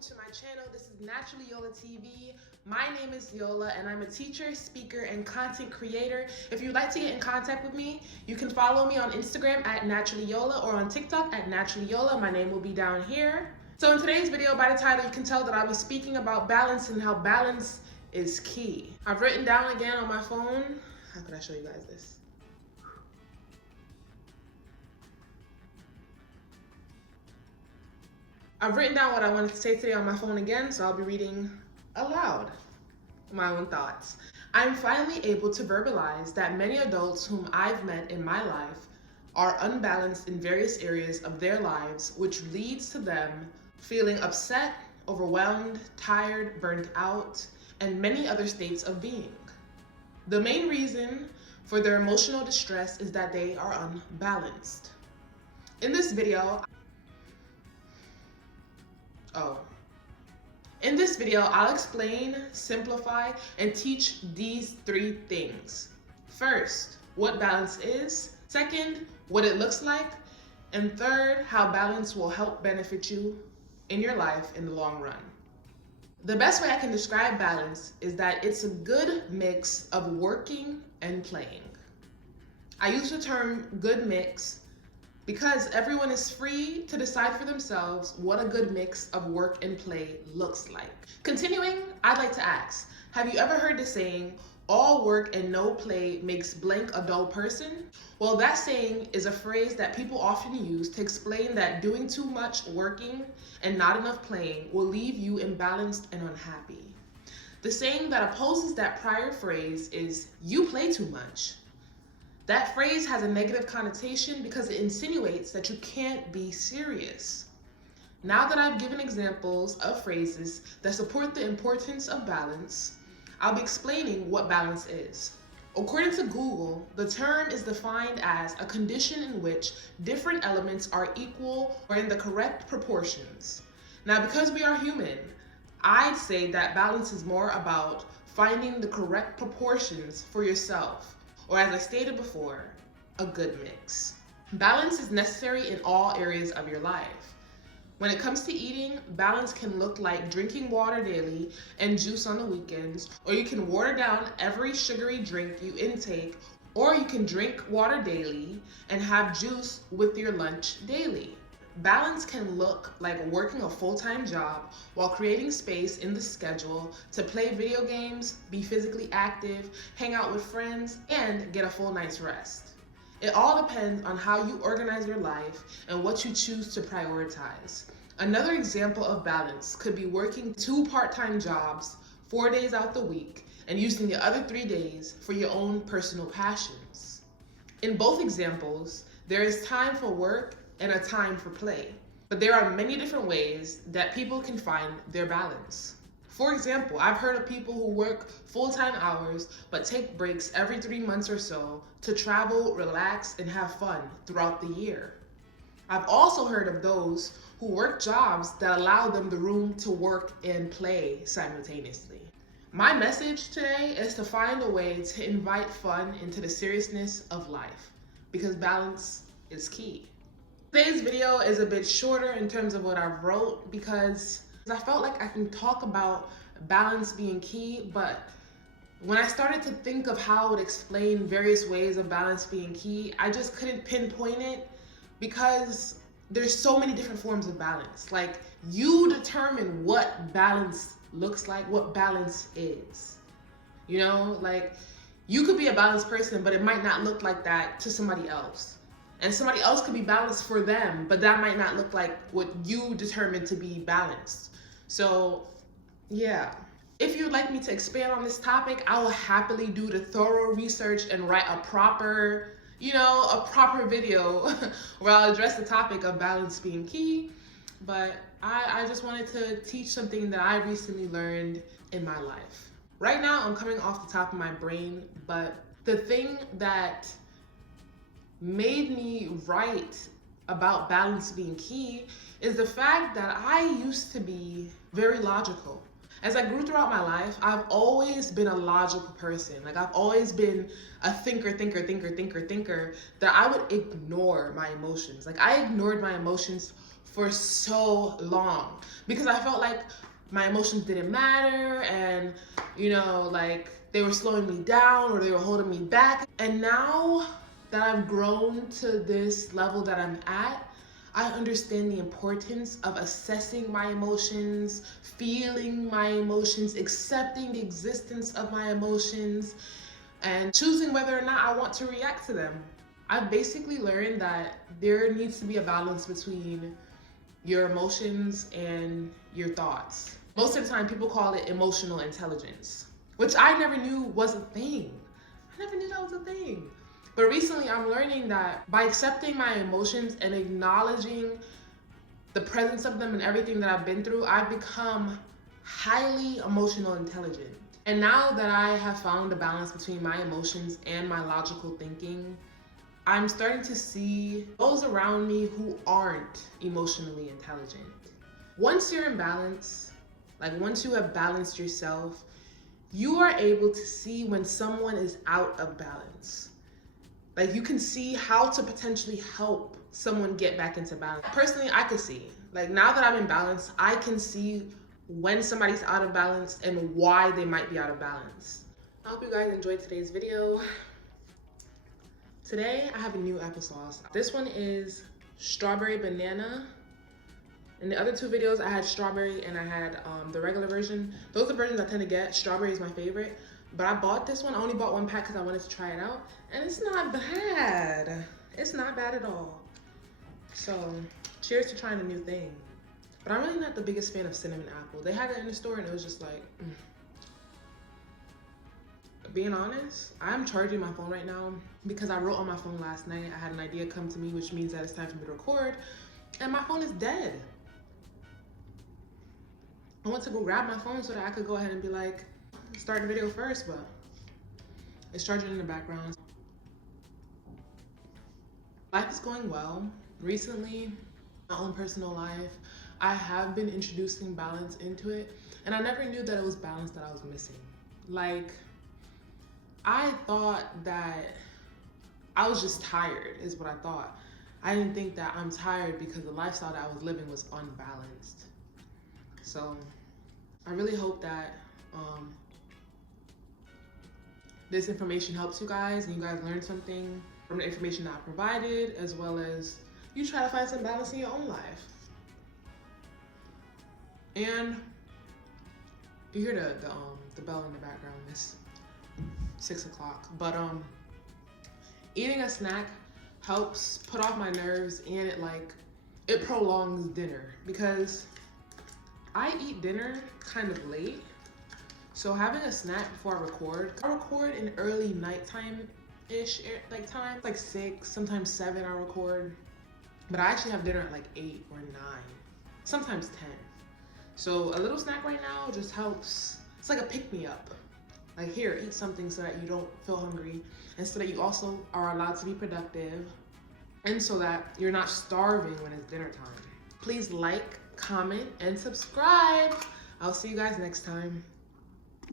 welcome to my channel. This is Naturally Yola TV. My name is Yola and I'm a teacher, speaker, and content creator. If you'd like to get in contact with me, you can follow me on Instagram at Naturally Yola or on TikTok at Naturally Yola. My name will be down here. So in today's video, by the title, you can tell that I'll be speaking about balance and how balance is key. I've written down again on my phone. How can I show you guys this? I've written down what I wanted to say today on my phone again, so I'll be reading aloud my own thoughts. I'm finally able to verbalize that many adults whom I've met in my life are unbalanced in various areas of their lives, which leads to them feeling upset, overwhelmed, tired, burnt out, and many other states of being. The main reason for their emotional distress is that they are unbalanced. In this video, I'll explain, simplify, and teach these 3 things. First, what balance is. Second, what it looks like. And third, how balance will help benefit you in your life in the long run. The best way I can describe balance is that it's a good mix of working and playing. I use the term good mix because everyone is free to decide for themselves what a good mix of work and play looks like. Continuing, I'd like to ask, have you ever heard the saying, all work and no play makes blank a dull person? Well, that saying is a phrase that people often use to explain that doing too much working and not enough playing will leave you imbalanced and unhappy. The saying that opposes that prior phrase is, you play too much. That phrase has a negative connotation because it insinuates that you can't be serious. Now that I've given examples of phrases that support the importance of balance, I'll be explaining what balance is. According to Google, the term is defined as a condition in which different elements are equal or in the correct proportions. Now, because we are human, I'd say that balance is more about finding the correct proportions for yourself, or as I stated before, a good mix. Balance is necessary in all areas of your life. When it comes to eating, balance can look like drinking water daily and juice on the weekends, or you can water down every sugary drink you intake, or you can drink water daily and have juice with your lunch daily. Balance can look like working a full-time job while creating space in the schedule to play video games, be physically active, hang out with friends, and get a full night's rest. It all depends on how you organize your life and what you choose to prioritize. Another example of balance could be working 2 part-time jobs 4 days out the week and using the other 3 days for your own personal passions. In both examples, there is time for work and a time for play. But there are many different ways that people can find their balance. For example, I've heard of people who work full-time hours but take breaks every 3 months or so to travel, relax, and have fun throughout the year. I've also heard of those who work jobs that allow them the room to work and play simultaneously. My message today is to find a way to invite fun into the seriousness of life, because balance is key. Today's video is a bit shorter in terms of what I've wrote because I felt like I can talk about balance being key, but when I started to think of how I would explain various ways of balance being key, I just couldn't pinpoint it because there's so many different forms of balance. Like, you determine what balance looks like, what balance is. You know, like, you could be a balanced person, but it might not look like that to somebody else. And somebody else could be balanced for them, but that might not look like what you determined to be balanced. So, yeah. If you'd like me to expand on this topic, I will happily do the thorough research and write a proper video where I'll address the topic of balance being key. But I just wanted to teach something that I recently learned in my life. Right now, I'm coming off the top of my brain, but the thing that made me write about balance being key is the fact that I used to be very logical. As I grew throughout my life, I've always been a logical person. Like, I've always been a thinker, that I would ignore my emotions. Like, I ignored my emotions for so long. because I felt like my emotions didn't matter, and you know, like they were slowing me down or they were holding me back. And now that I've grown to this level that I'm at, I understand the importance of assessing my emotions, feeling my emotions, accepting the existence of my emotions, and choosing whether or not I want to react to them. I've basically learned that there needs to be a balance between your emotions and your thoughts. Most of the time, people call it emotional intelligence, which I never knew was a thing. I never knew that was a thing. But recently, I'm learning that by accepting my emotions and acknowledging the presence of them and everything that I've been through, I've become highly emotional intelligent. And now that I have found a balance between my emotions and my logical thinking, I'm starting to see those around me who aren't emotionally intelligent. Once you're in balance, like once you have balanced yourself, you are able to see when someone is out of balance. Like you can see how to potentially help someone get back into balance. Personally, I could see, like now that I'm in balance, I can see when somebody's out of balance and why they might be out of balance. I hope you guys enjoyed today's video. Today, I have a new applesauce. This one is strawberry banana. In the other two videos, I had strawberry and I had the regular version. Those are the versions I tend to get. Strawberry is my favorite. But I bought this one. I only bought one pack because I wanted to try it out. And it's not bad. It's not bad at all. So, cheers to trying a new thing. But I'm really not the biggest fan of cinnamon apple. They had it in the store and it was just like, Being honest, I'm charging my phone right now because I wrote on my phone last night. I had an idea come to me, which means that it's time for me to record, and my phone is dead. I want to go grab my phone so that I could go ahead and be like, start the video first, but it's charging in the background. Life is going well. Recently, my own personal life, I have been introducing balance into it, and I never knew that it was balance that I was missing. Like, I thought that I was just tired, is what I thought. I didn't think that I'm tired because the lifestyle that I was living was unbalanced. So I really hope that this information helps you guys and you guys learn something from the information that I provided, as well as you try to find some balance in your own life. And you hear the bell in the background. It's 6 o'clock, but eating a snack helps put off my nerves, and it prolongs dinner because I eat dinner kind of late. So having a snack before I record in early nighttime-ish time, like 6, sometimes 7 I record, but I actually have dinner at like 8 or 9, sometimes 10. So a little snack right now just helps. It's like a pick-me-up. Like, here, eat something so that you don't feel hungry, and so that you also are allowed to be productive, and so that you're not starving when it's dinner time. Please like, comment, and subscribe. I'll see you guys next time.